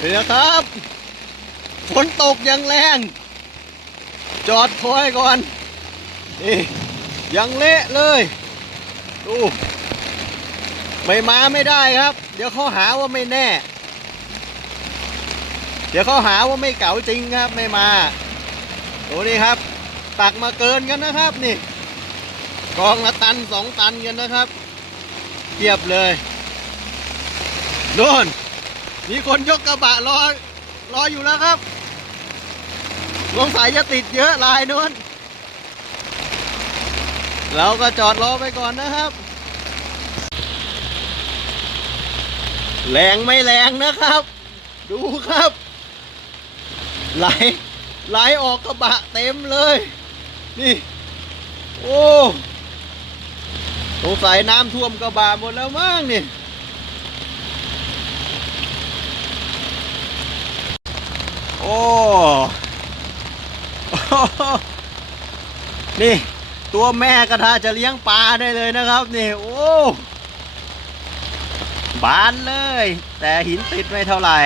นี่นะครับฝนตกย่างแรง จอดคอยก่อนนี่ยังเละเลยดูไม่มาไม่ได้ครับ เดี๋ยวเขาหาว่าไม่แน่ เดี๋ยวเขาหาว่าไม่เก๋าจริงครับไม่มาดูนี่ครับ ตักมาเกินกันนะครับนี่กองละตันสองตันกันนะครับเทียบเลยโน่น มีคนยกกระบะรอรออยู่แล้วครับสงสัยจะติดเยอะลายนู้น เราก็จอดรอไปก่อนนะครับ แรงไม่แรงนะครับ ดูครับ ไหลไหลออกกระบะเต็มเลย นี่ โอ้สงสัยน้ำท่วมกระบะหมดแล้วมั้งนี่ โอ้ นี่ ตัวแม่กระทาจะเลี้ยงปลาได้เลยนะครับ นี่ โอ้บานเลย แต่หินติดไม่เท่าไหร่